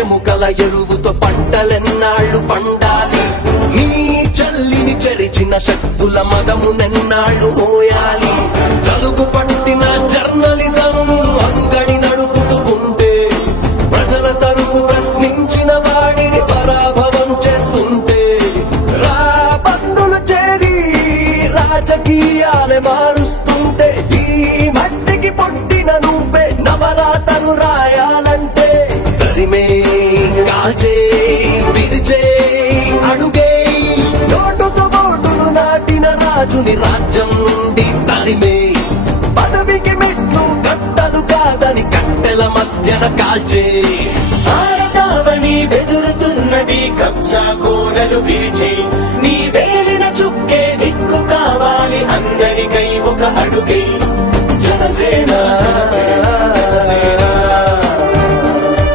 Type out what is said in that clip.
ఎముకల ఎరువుతో పంటలెన్నాళ్ళు పండాలి, నీ చల్లిని చెరిచిన శక్తుల మదమునెన్నాళ్ళు మోయాలి. జలుబు పట్టిన జర్నలిజం అంగడి నడుపుతూ ఉంటే, ప్రజల తరపు ప్రశ్నించిన వాడిని పరాభవం చేస్తుంటే, రాబందులు చేరి రాజకీయాలే మారుస్తుంటే, ఈ మట్టికి పుట్టిన నువ్వే నవరాతను రాయాలంటే తరిమే కాల్చే విరిచే అడుగే, నోటుతో ఓటును నాటిన రాజుని రాజ్యం నుండి తరిమే, పదవికి మెట్లు కట్టలు కాదని కట్టెల మధ్యన కాల్చే. ఆడతావని బెదురుతున్నది కబ్జా కోరలు విరిచే, నీ వేలిన చుక్కే దిక్కు కావాలి అందరికై ఒక అడుగై. జనసేన